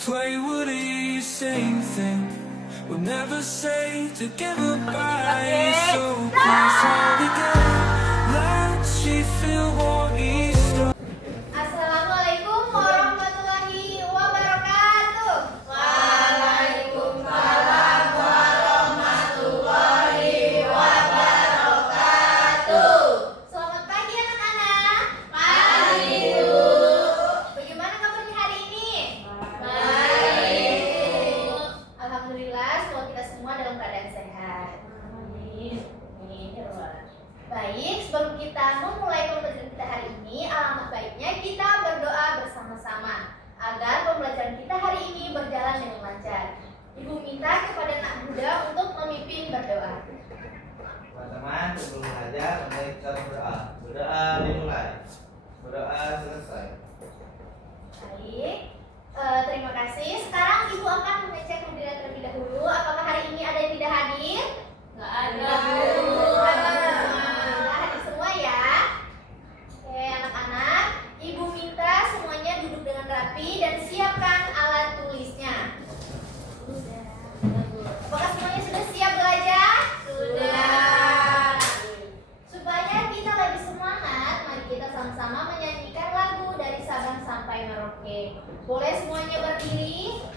play Woody, same thing. We'll never say together bye. So please hold again. Let she feel warm Easter. Assalamualaikum warahmatullahi wabarakatuh. Waalaikumsalam warahmatullahi wabarakatuh. Selamat pagi anak-anak. Pagi Bu. Bagaimana kabarnya hari ini? Baik. Alhamdulillah, semoga kita semua dalam keadaan sehat. Amin. Amin. Baik, sebelum kita memulai pembelajaran kita hari ini, alangkah baiknya kita berdoa bersama-sama agar pembelajaran kita hari ini berjalan dengan lancar. Ibu minta kepada anak muda untuk memimpin berdoa. Teman-teman, sebelum belajar, mari kita berdoa. Berdoa dimulai. Berdoa selesai. Baik, terima kasih. Sekarang Ibu akan mengecek hadirat terlebih dahulu. Apakah hari ini ada yang tidak hadir? Nggak ada. Hadir semua ya. Oke, anak-anak, Ibu minta semuanya duduk dengan rapi dan siapkan alat tulisnya. Apakah semuanya sudah siap belajar? Sudah. Supaya kita lebih semangat, mari kita sama-sama menyanyikan lagu dari Sabang sampai Merauke. Boleh semuanya berdiri?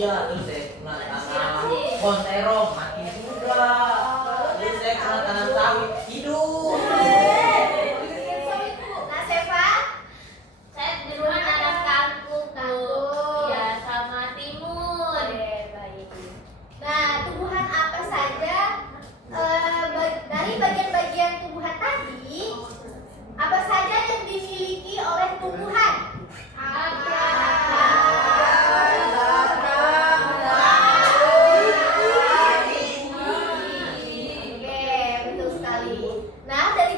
Iya, terus saya pernah tanam pohon terong, mati juga. Terus saya pernah tanam sawit, hidup. Nah, Seva? Saya di rumah tanam kangkung, ya sama timun. Baik. Nah, tumbuhan apa saja dari bagian-bagian tumbuhan tadi? Apa saja yang dimiliki oleh tumbuhan? Nah, dari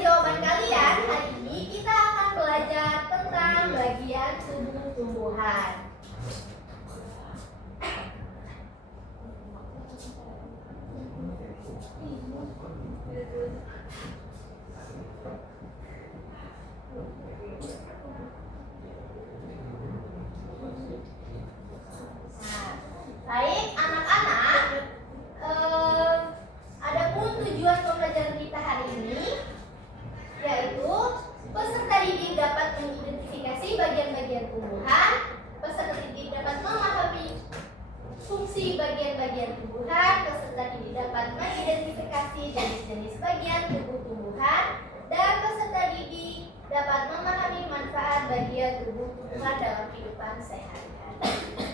fungsi bagian-bagian tumbuhan, peserta didik dapat mengidentifikasi jenis-jenis bagian tubuh tumbuhan, dan peserta didik dapat memahami manfaat bagian tubuh tumbuhan dalam kehidupan sehari-hari.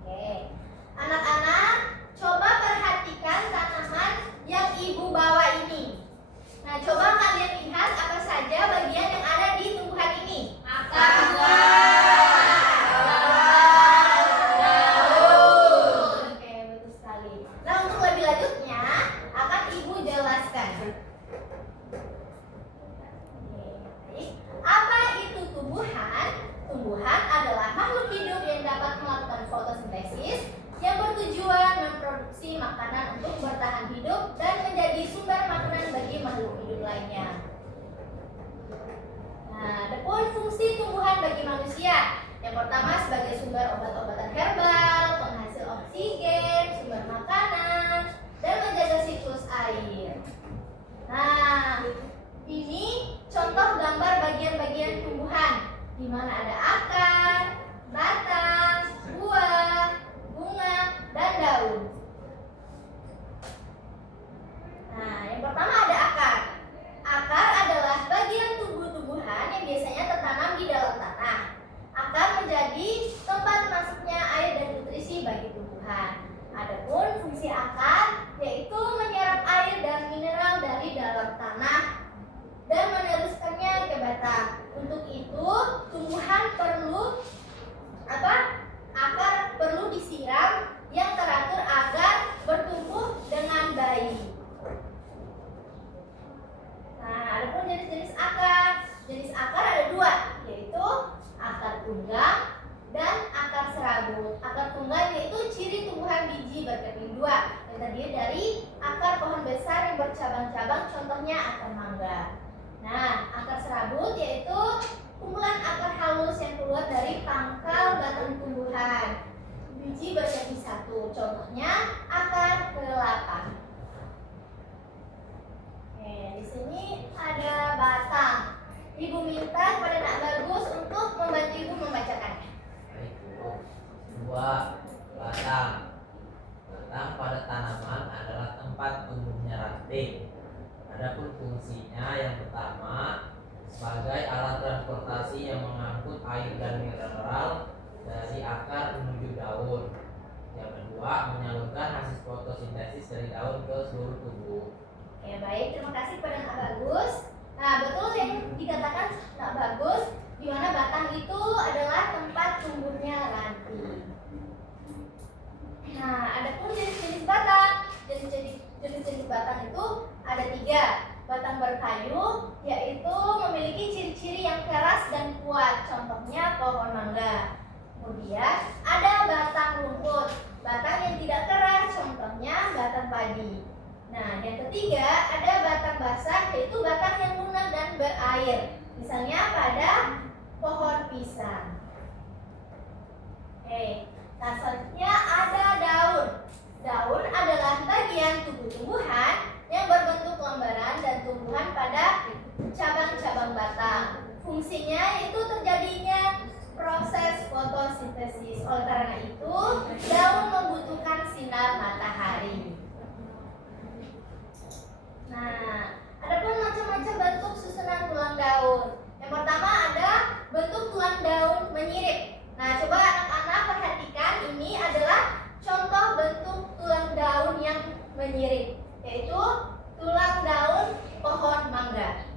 Oke, anak-anak, coba perhatikan tanaman yang ibu bawa ini. Nah, coba kalian lihat apa saja bagian yang ada di tumbuhan ini. Akar. Oke, betul sekali. Nah, untuk lebih lanjutnya akan ibu jelaskan. Oke, baik. Apa itu tumbuhan? Tumbuhan adalah makhluk hidup yang dapat melakukan fotosintesis yang bertujuan memproduksi makanan untuk bertahan hidup dan menjadi sumber makanan bagi makhluk hidup lainnya. Nah, adapun fungsi tumbuhan bagi manusia. Yang pertama sebagai sumber obat-obatan herbal, penghasil oksigen, sumber makanan, dan menjaga siklus air. Nah, ini contoh gambar bagian-bagian tumbuhan di mana ada akar, batang, buah, bunga, dan daun. Nah, yang pertama ada akar. Akar adalah bagian tubuh tumbuhan yang biasanya tertanam di dalam tanah. Akar menjadi tempat masuknya air dan nutrisi bagi tumbuhan. Adapun fungsi akar yaitu menyerap air dan mineral dari dalam tanah dan meneruskannya ke batang. Untuk itu, tumbuhan perlu akar perlu disiram yang teratur agar bertumbuh dengan baik. Nah, adapun jenis-jenis akar. Jenis akar ada dua, yaitu akar tunggang dan akar serabut. Akar tunggang yaitu ciri tumbuhan biji berkeping dua yang terdiri dari akar pohon besar yang bercabang-cabang, contohnya akar mangga. Nah, akar serabut yaitu kumpulan akar halus yang keluar dari pangkal batang tumbuhan. Biji berkeping satu, contohnya akar kelapa. Oke, di sini ada batang. Ibu minta kepada Nak Bagus untuk membantu ibu membacakannya. Baik, Bu. Dua, batang. Batang pada tanaman adalah tempat tumbuhnya ranting. Adapun fungsinya yang pertama sebagai alat transportasi yang mengangkut air dan mineral dari akar menuju daun. Yang kedua, menyalurkan hasil fotosintesis dari daun ke seluruh tubuh. Oke, baik, terima kasih kepada Nak Bagus. Nah, betul yang dikatakan Nak Bagus, di mana batang itu adalah tempat tumbuhnya ranting. Nah, adapun jenis-jenis batang. Jenis-jenis batang itu ada tiga. Batang berkayu, yaitu memiliki ciri-ciri yang keras dan kuat, contohnya pohon mangga. Kemudian ada batang rumput, batang yang tidak keras, contohnya batang padi. Nah, yang ketiga ada batang basah, yaitu batang yang lunak dan berair, misalnya pada pohon pisang. Oke, nah selanjutnya ada daun. Daun adalah bagian tubuh tumbuhan yang berbentuk lembaran dan tumbuhan pada cabang-cabang batang. Fungsinya yaitu terjadinya proses fotosintesis. Oleh karena itu, daun membutuhkan sinar matahari. Nah, adapun macam-macam bentuk susunan tulang daun. Yang pertama ada bentuk tulang daun menyirip. Nah, coba anak-anak perhatikan, ini adalah contoh bentuk tulang daun yang menyirip, yaitu tulang daun pohon mangga.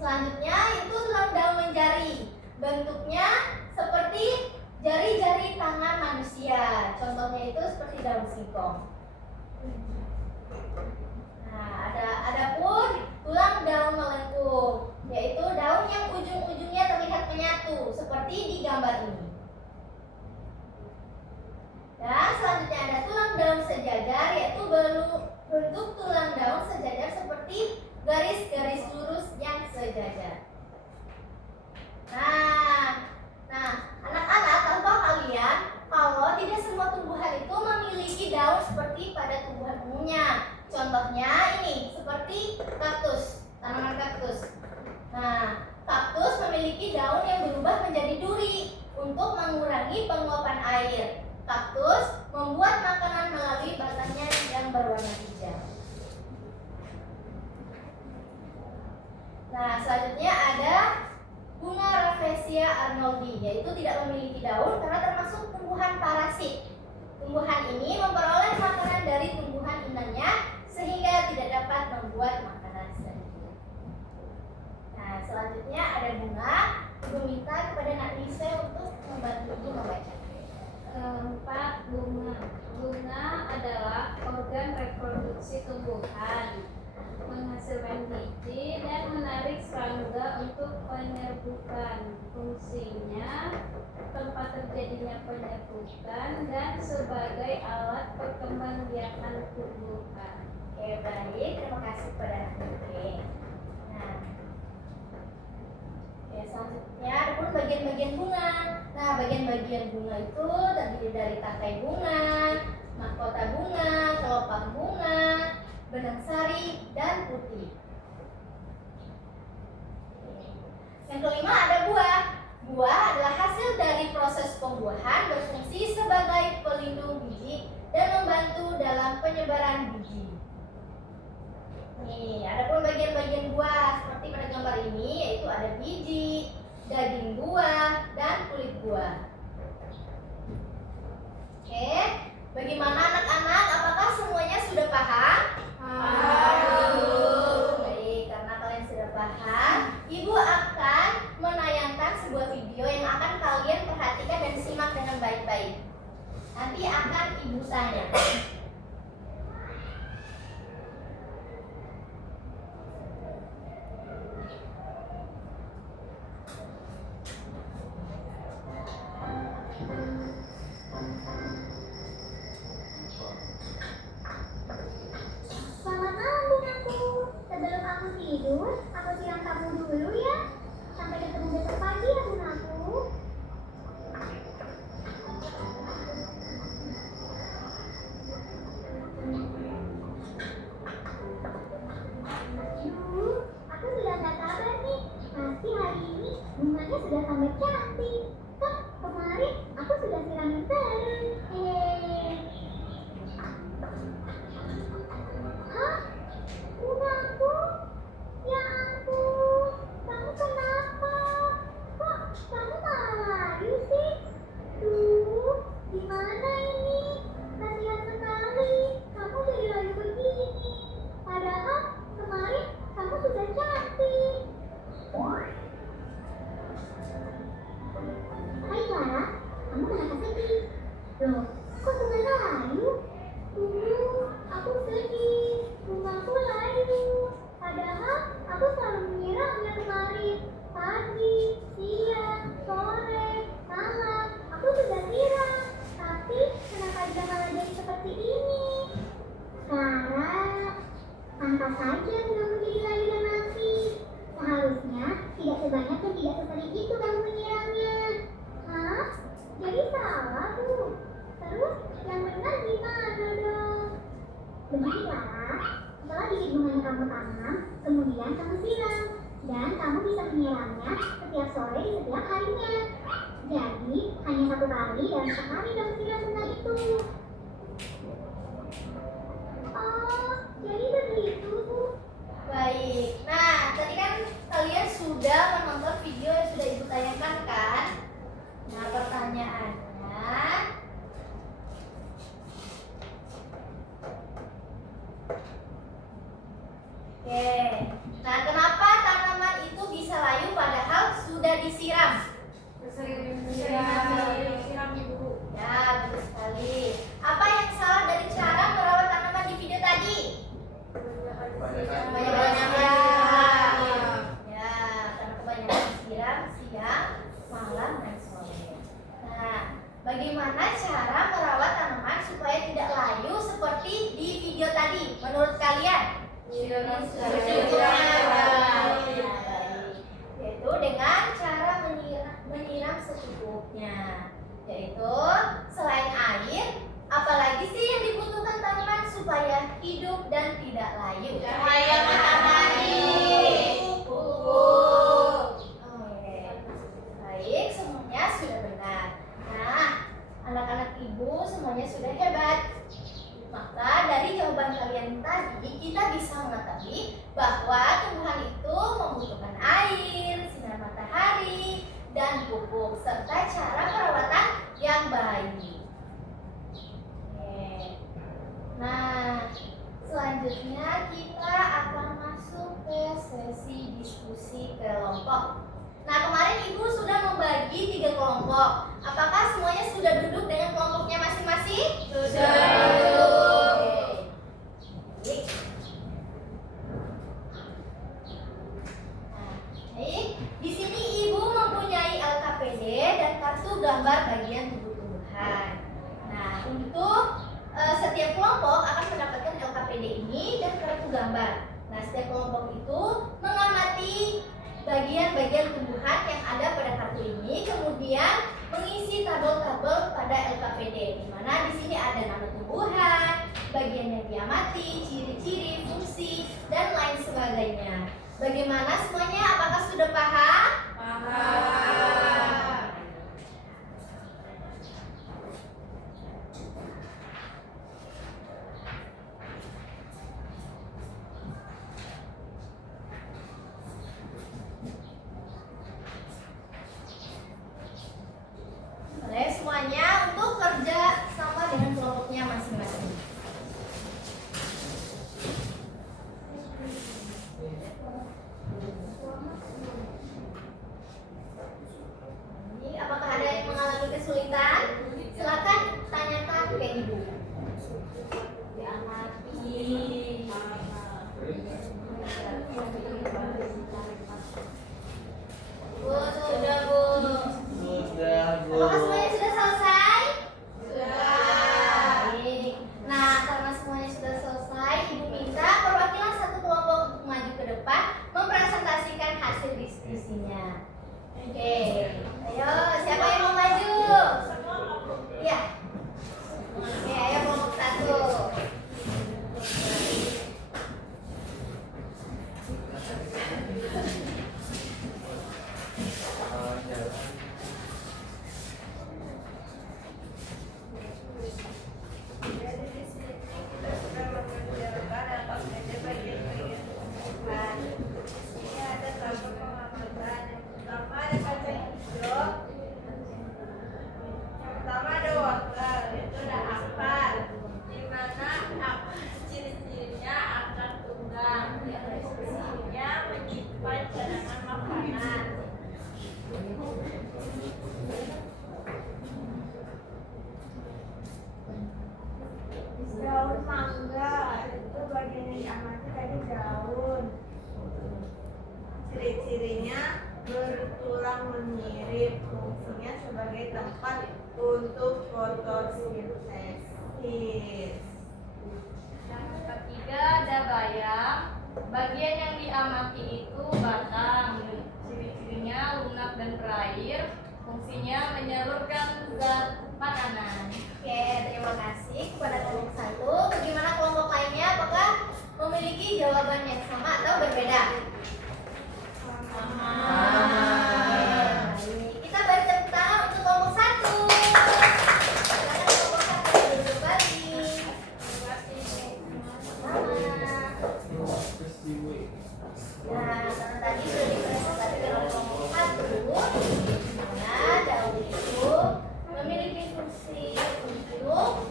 Selanjutnya itu tulang daun menjari. Bentuknya seperti jari-jari tangan manusia. Contohnya itu seperti daun singkong. Nah, adapun tulang daun melengkung, yaitu daun yang ujung-ujungnya terlihat menyatu seperti di gambar ini. Dan selanjutnya ada tulang daun sejajar, yaitu bentuk tulang daun sejajar seperti garis-garis lurus yang sejajar. Nah, anak-anak, tahukah kalian kalau tidak semua tumbuhan itu memiliki daun seperti pada tumbuhan umumnya? Contohnya ini, seperti kaktus, tanaman kaktus. Nah, kaktus memiliki daun yang berubah menjadi duri untuk mengurangi penguapan air. kaktus membuat makanan melalui batangnya yang berwarna hijau. Nah, selanjutnya ada bunga Rafflesia arnoldii, yaitu tidak memiliki daun karena termasuk tumbuhan parasit. Tumbuhan ini memperoleh makanan dari tumbuhan inangnya sehingga tidak dapat membuat makanan sendiri. Nah, selanjutnya ada bunga. Ibu minta kepada Nak Nise untuk membantu Ibu membaca. Keempat, bunga. Bunga adalah organ reproduksi tumbuhan, menghasilkan biji dan menarik serangga untuk penyerbukan. Fungsinya tempat terjadinya penyerbukan dan sebagai alat perkembangbiakan tumbuhan. Oke, baik. Terima kasih kepada Nak Nise. Nah, oke, selanjutnya ada pun bagian-bagian bunga. Nah, bagian-bagian bunga itu terdiri dari tangkai bunga, mahkota bunga, kelopak bunga, benang sari, dan putih. Yang kelima ada buah. Buah adalah hasil dari proses pembuahan, berfungsi sebagai pelindung biji dan membantu dalam penyebaran biji. Nih, ada pun bagian-bagian buah seperti pada gambar ini, yaitu ada biji, daging buah, dan kulit buah. Oke, bagaimana anak-anak? Apakah semuanya sudah paham? Baik, karena kalian sudah paham, Ibu akan menayangkan sebuah video yang akan kalian perhatikan dan simak dengan baik-baik. Nanti akan Ibu tanya. Selamat malam bungaku. Sebelum aku tidur, aku siram kamu dulu ya. Sampai ketemu besok pagi ya bungaku. Aku sudah gak sabar nih. Pasti hari ini bunganya sudah tambah cantik. Kan kemarin aku sudah siramin terus. Hah? Bungaku? Ya ampun, kamu kenapa? Kok kamu malah lari sih? Duh, gimana ini? Kasihan sekali, kamu jadi lari begini. Padahal kemarin kamu sudah cantik. Hai Clara, kamu kenapa sedih? Loh, kok bunga layu? Aku sedih. Bungaku layu. Padahal aku selalu menyiramnya kemarin. Pagi, siang, sore, malam. Aku sudah siram. Tapi kenapa dia malah jadi seperti ini? Clara, pantas saja bungamu jadi layu dan mati. Seharusnya tidak sebanyak dan tidak sesering itu kamu menyiramnya. Hah? Jadi salah Bu. Terus yang benar gimana dong? Begini Clara, setelah bibit bunganya kamu tanam, kemudian kamu siram. Dan kamu bisa menyiramnya setiap sore di setiap harinya. Jadi hanya satu kali dalam sehari dong siram bunga itu. Oh, jadi begitu Bu. Baik. Nah, tadi kan kalian sudah menonton video yang sudah Ibu tayangkan kan? Nah, pertanyaannya, oke. Nah, kenapa tanaman itu bisa layu padahal sudah disiram? Siram Ibu. Ya, betul sekali. Apa yang salah dari cara merawat tanaman di video tadi? Banyak-banyak siram. Ya, karena kebanyakan siram siang, malam, dan sore. Nah, bagaimana cara merawat tanaman supaya tidak layu seperti di video tadi? Menurut kalian? Yaitu dengan cara menyiram secukupnya. Yaitu selain air, apalagi sih yang dibutuhkan tanaman supaya hidup dan tidak layu? Cahaya matahari. Pupuk. Oke. Baik, semuanya sudah benar. Nah, anak-anak ibu semuanya sudah hebat. Maka dari jawaban kalian tadi kita bisa mengetahui bahwa tumbuhan itu membutuhkan air, sinar matahari, dan pupuk serta cara perawatan yang baik. Oke. Nah, selanjutnya kita akan masuk ke sesi diskusi kelompok. Nah, kemarin ibu sudah membagi 3 kelompok. Apakah semuanya sudah duduk dengan kelompoknya masing-masing? Sudah. Oke. Baik. Nah, baik. Di sini ibu mempunyai LKPD dan kartu gambar bagian tubuh tumbuhan. Nah, untuk setiap kelompok akan mendapatkan LKPD ini dan kartu gambar. Nah, setiap kelompok itu mengamati bagian-bagian tumbuhan yang ada pada kartu ini, kemudian mengisi tabel-tabel pada LKPD, di mana di sini ada nama tumbuhan, bagian yang diamati, ciri-ciri, fungsi, dan lain sebagainya. Bagaimana semuanya? Apakah sudah paham? Paham. Boleh semuanya untuk kerja sama dengan kelompoknya masing-masing. Ini apakah ada yang mengalami kesulitan? Silakan tanyakan ke ibu. Diamati. Bu, sudah bu. Sudah, Bu. Apakah semuanya sudah selesai? Sudah. Baik. Nah, karena semuanya sudah selesai, ibu minta perwakilan satu kelompok untuk maju ke depan mempresentasikan hasil diskusinya. Oke. Ayo, siapa yang mau maju? Iya. Oke, ayo kelompok 1. Daun mangga itu bagian yang diamati tadi daun. Ciri-cirinya bertulang menyirip, fungsinya sebagai tempat untuk fotosintesis. Yang ketiga ada bayam. Bagian yang diamati itu batang. Ciri-cirinya lunak dan berair. Fungsinya menyalurkan zat makanan. Oke, terima kasih kepada kelompok 1. Bagaimana kelompok lainnya? Apakah memiliki jawaban yang sama atau berbeda? Sama. Baik. Kita beri tepuk tangan untuk kelompok 1. Silakan kelompok 1 duduk kembali. Nah, karena tadi sudah dipresentasikan oleh kelompok 1, dimana daun itu memiliki fungsi untuk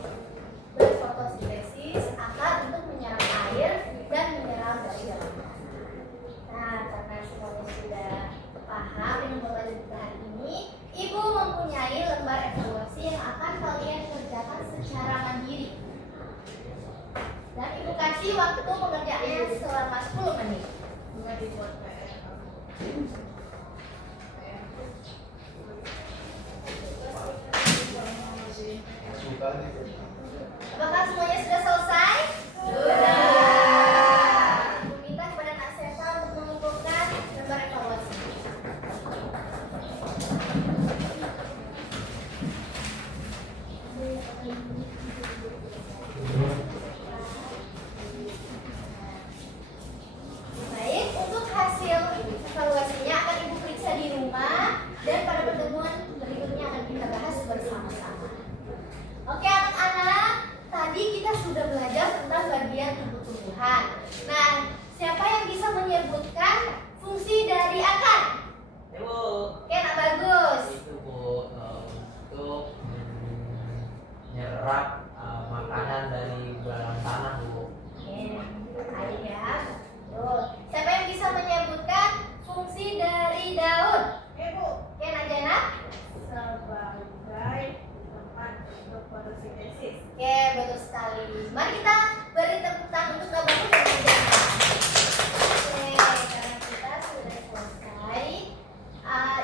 berfotosintesis, akar untuk menyerap air dan mineral dari dalam tanah. Nah, karena semuanya sudah paham dengan pembelajaran kita hari ini, ibu mempunyai lembar evaluasi yang akan kalian kerjakan secara mandiri. Dan ibu kasih waktu pengerjaannya selama 10 menit. Apakah semuanya sudah selesai? Sudah. Ibu minta kepada Nak Seta untuk mengumpulkan lembar evaluasi. Baik, untuk hasil evaluasinya akan ibu periksa di rumah dan pada pertemuan berikutnya akan kita bahas bersama-sama. menyerap makanan dari dalam tanah, Bu. Oke, air ya. Tuh, siapa yang bisa menyebutkan fungsi dari daun? Ibu, Oke, Najana. sebagai tempat untuk fotosintesis. Oke, betul sekali. Mari kita beri tepuk tangan untuk Bapak dan Najana. Oke, karena kita sudah selesai,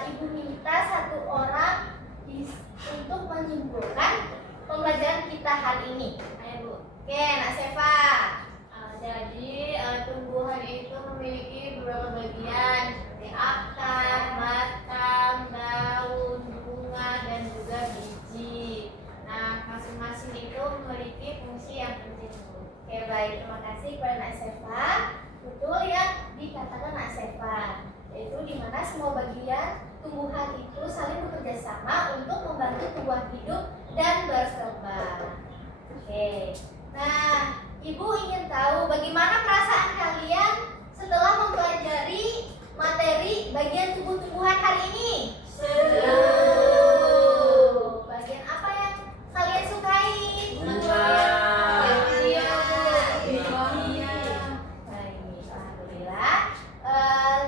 Ibu minta satu orang untuk menyimpulkan pembelajaran kita hari ini. Ayo Bu. Oke, Nak Seva. Jadi tumbuhan itu memiliki beberapa bagian seperti akar, batang, daun, bunga, dan juga biji. Nah, masing-masing itu memiliki fungsi yang penting. Oke, baik. Terima kasih kepada Nak Seva. Betul yang dikatakan Nak Seva, yaitu di mana semua bagian tumbuhan itu saling bekerja sama untuk membantu tumbuhan hidup dan berkembang. Oke. Nah, Ibu ingin tahu bagaimana perasaan kalian setelah mempelajari materi bagian tubuh-tumbuhan hari ini? Seru. Bagian apa yang kalian sukai? Bunga. Iya. Iya. Baik, alhamdulillah.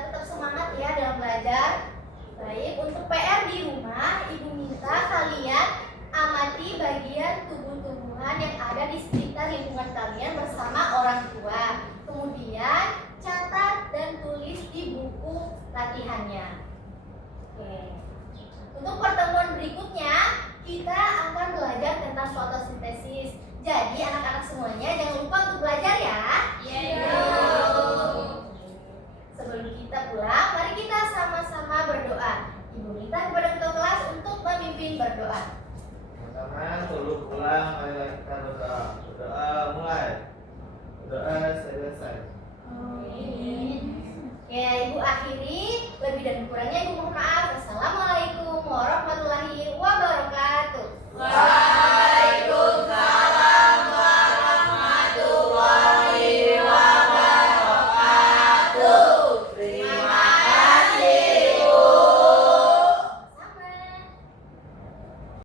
Tetap semangat ya dalam belajar. Baik, untuk PR di rumah, Ibu minta kalian amati bagian tubuh-tumbuhan yang ada di sekitar lingkungan kalian bersama orang tua. Kemudian catat dan tulis di buku latihannya. Oke. Untuk pertemuan berikutnya, kita akan belajar tentang fotosintesis. Jadi anak-anak semuanya jangan lupa untuk belajar ya. Iya. Sebelum kita pulang, mari kita sama-sama berdoa. Ibu minta kepada ketua kelas untuk memimpin berdoa. Pertama, sebelum pulang, marilah kita berdoa. Berdoa mulai. Berdoa selesai. Ya, Ibu akhiri. Lebih dan kurangnya Ibu mohon maaf. Wassalamualaikum warahmatullahi wabarakatuh.